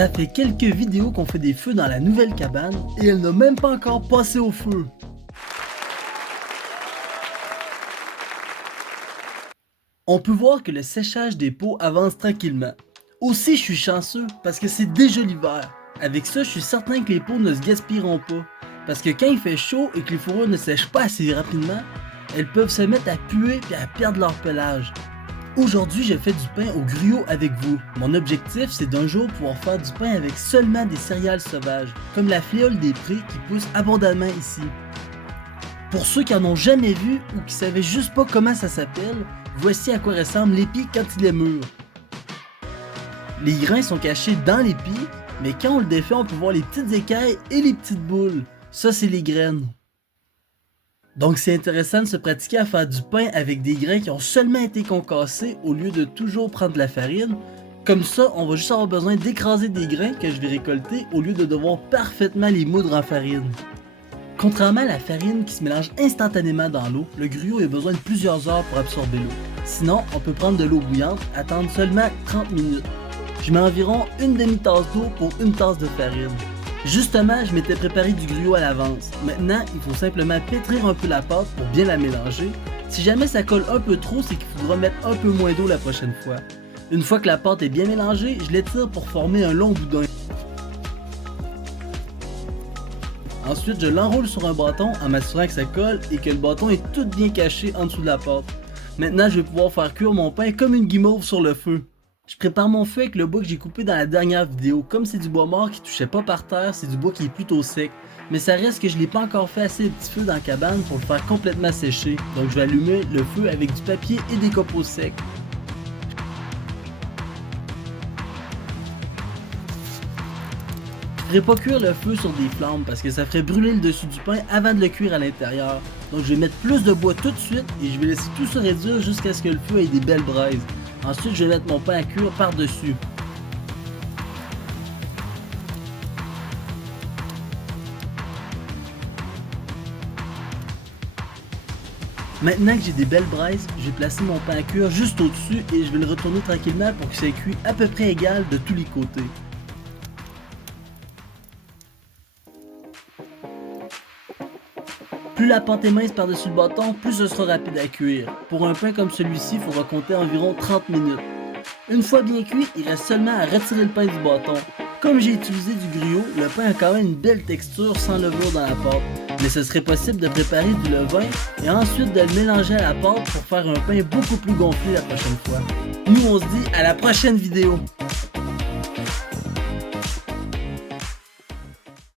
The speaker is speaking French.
Ça fait quelques vidéos qu'on fait des feux dans la nouvelle cabane et elle n'a même pas encore passé au feu. On peut voir que le séchage des pots avance tranquillement. Aussi je suis chanceux parce que c'est déjà l'hiver. Avec ça je suis certain que les pots ne se gaspilleront pas. Parce que quand il fait chaud et que les fourrures ne sèchent pas assez rapidement, elles peuvent se mettre à puer et à perdre leur pelage. Aujourd'hui, je fais du pain au gruau avec vous. Mon objectif, c'est d'un jour pouvoir faire du pain avec seulement des céréales sauvages, comme la fléole des prés qui pousse abondamment ici. Pour ceux qui en ont jamais vu ou qui savaient juste pas comment ça s'appelle, voici à quoi ressemble l'épi quand il est mûr. Les grains sont cachés dans l'épi, mais quand on le défait, on peut voir les petites écailles et les petites boules. Ça, c'est les graines. Donc c'est intéressant de se pratiquer à faire du pain avec des grains qui ont seulement été concassés au lieu de toujours prendre de la farine. Comme ça, on va juste avoir besoin d'écraser des grains que je vais récolter au lieu de devoir parfaitement les moudre en farine. Contrairement à la farine qui se mélange instantanément dans l'eau, le gruau a besoin de plusieurs heures pour absorber l'eau. Sinon, on peut prendre de l'eau bouillante, attendre seulement 30 minutes. Je mets environ une demi-tasse d'eau pour une tasse de farine. Justement, je m'étais préparé du gruau à l'avance. Maintenant, il faut simplement pétrir un peu la pâte pour bien la mélanger. Si jamais ça colle un peu trop, c'est qu'il faudra mettre un peu moins d'eau la prochaine fois. Une fois que la pâte est bien mélangée, je l'étire pour former un long boudin. Ensuite, je l'enroule sur un bâton en m'assurant que ça colle et que le bâton est tout bien caché en dessous de la pâte. Maintenant, je vais pouvoir faire cuire mon pain comme une guimauve sur le feu. Je prépare mon feu avec le bois que j'ai coupé dans la dernière vidéo. Comme c'est du bois mort qui touchait pas par terre, c'est du bois qui est plutôt sec. Mais ça reste que je l'ai pas encore fait assez de petits feux dans la cabane pour le faire complètement sécher. Donc je vais allumer le feu avec du papier et des copeaux secs. Je ferai pas cuire le feu sur des flammes parce que ça ferait brûler le dessus du pain avant de le cuire à l'intérieur. Donc je vais mettre plus de bois tout de suite et je vais laisser tout se réduire jusqu'à ce que le feu ait des belles braises. Ensuite, je vais mettre mon pain à cuire par-dessus. Maintenant que j'ai des belles braises, je vais placer mon pain à cuire juste au-dessus et je vais le retourner tranquillement pour que ça cuise à peu près égal de tous les côtés. Plus la pâte est mince par-dessus le bâton, plus ce sera rapide à cuire. Pour un pain comme celui-ci, il faudra compter environ 30 minutes. Une fois bien cuit, il reste seulement à retirer le pain du bâton. Comme j'ai utilisé du gruau, le pain a quand même une belle texture sans levure dans la pâte. Mais ce serait possible de préparer du levain et ensuite de le mélanger à la pâte pour faire un pain beaucoup plus gonflé la prochaine fois. Nous on se dit à la prochaine vidéo!